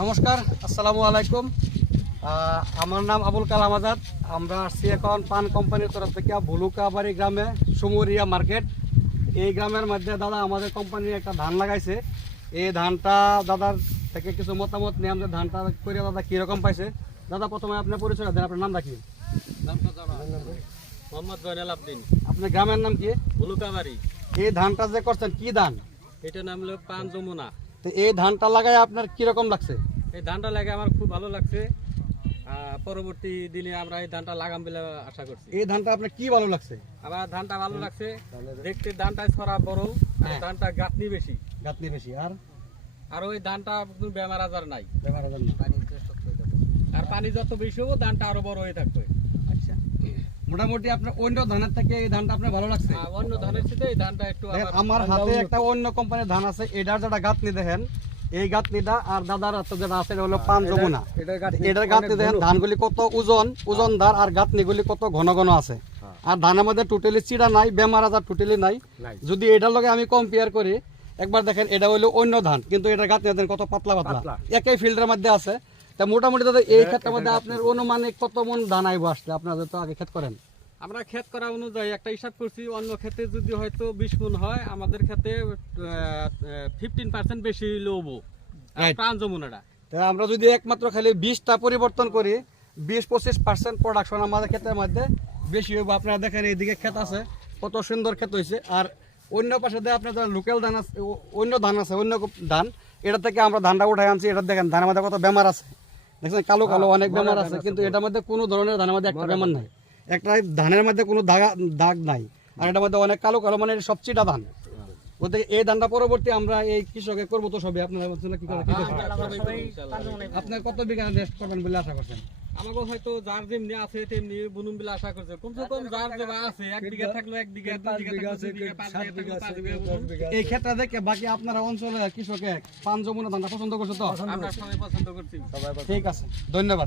নমস্কার, আসসালামু আলাইকুম। আমার নাম আবুল কালাম আজাদ। আমরা আসছি এখন পান কোম্পানির তরফ থেকে ভুলুকাবাড়ি গ্রামে, সুমুরিয়া মার্কেট। এই গ্রামের মধ্যে দাদা আমাদের কোম্পানির একটা ধান লাগাইছে। এই ধানটা দাদার থেকে কিছু মতামত নিয়ে আমাদের ধানটা করে দাদা কীরকম পাইছে। দাদা প্রথমে আপনার পরিচয় দেন, আপনার নামটা কি? মোহাম্মদ জয়নাল আবদিন। আপনার গ্রামের নাম কি? ভুলুকাবাড়ি। এই ধানটা যে করছেন কি ধান? এটার নাম হলো পান যমুনা। তো এই ধানটা লাগাই আপনার কীরকম লাগছে? এই ধানটা লাগে আমার খুব ভালো লাগছে। পরবর্তী দিনে আমরা এই ধানটা লাগাম বলে আশা করছি। এই ধানটা আপনার কি ভালো লাগছে? আমার ধানটা ভালো লাগছে, দেখতে ধানটা ছড়া বড়, হ্যাঁ। ধানটা গাঁথনি বেশি, গাঁথনি বেশি, আর ওই ধানটা কোনো বেমার আজার নাই, বেমার আজার না। আর পানি যত বেশি হবো ধানটা আরো বড় হয়ে থাকবে। আচ্ছা, মোটামুটি আপনার অন্য ধানের থেকে এই ধানটা আপনার ভালো লাগছে? অন্য ধানের সাথে এই ধানটা একটু আমার হাতে একটা অন্য কোম্পানির ধান আছে, এটার যেটা গাঁথনি দেখেন, এই গাঁথনিটা আর দাদার হাতে যেটা আছে এটা হলো পান যমুনা। এটার গাঁথনি দেখেন, ধানগুলি কত ওজনদার আর গাঁথনিগুলি কত ঘন ঘন আছে। আর ধানের মধ্যে টোটালি চিড়া নাই, বেমার আজার টোটালি নাই। যদি এটার লগে আমি কম্পেয়ার করি, একবার দেখেন এটা হলো অন্য ধান, কিন্তু এটার গাঁথনি দেখেন কত পাতলা পাতলা, একই ফিল্ডের মধ্যে আছে। তা মোটামুটি দাদা এই ক্ষেত্রের মধ্যে আপনার অনুমানিক কত মন ধান আইবো আসলে? আপনাদের তো আগে ক্ষেত করেন। আমরা ক্ষেত করা অনুযায়ী একটা হিসাব করছি, অন্য ক্ষেত্রে যদি হয়তো 20 মণ হয়, আমাদের ক্ষেত্রে 15% বেশি লবো প্রাণ যমুনাটা। আমরা যদি একমাত্র খালি 20টা পরিবর্তন করি, 20-25% প্রোডাকশন আমাদের ক্ষেতের মধ্যে বেশি হইব। আপনারা দেখেন এইদিকে ক্ষেত আছে, কত সুন্দর ক্ষেত হয়েছে। আর অন্য পাশে দিয়ে আপনার যারা লোকাল ধান আছে, অন্য ধান আছে, অন্য ধান, এটা থেকে আমরা ধানটা উঠাই আনছি। এটা দেখেন ধানের মধ্যে কত বেমার আছে, দেখছেন কালো কালো অনেক বেমার আছে, কিন্তু এটার মধ্যে কোনো ধরনের ধানের মধ্যে একটা বেমার নাই, একটা ধানের মধ্যে কোনো দাগ নাই। আর এটার মধ্যে অনেক কালো কালো, মানে সবচেয়ে ধান। বলতে এই ধানটা পরবর্তী আমরা এই কৃষকে করবো তো সবই। আপনারা বলছেন কি করে, আপনার কত বিঘা রেস্ট করবেন বলে আশা করছেন? আমাকে হয়তো যার যেমনি আছে তেমনি বুনুম বলে আশা করছে। কমসে কম যার যেটা আছে, 1 বিঘা থাকলো 1 বিঘা, 2 বিঘা থাকলো 2 বিঘা, 5 বিঘা থাকলো 5 বিঘা। এই ক্ষেত্রে দেখে বাকি আপনারা অঞ্চলে কৃষকে পান যমুনা ধানটা পছন্দ করছে তো? আমরা সবাই পছন্দ করছি। ঠিক আছে, ধন্যবাদ।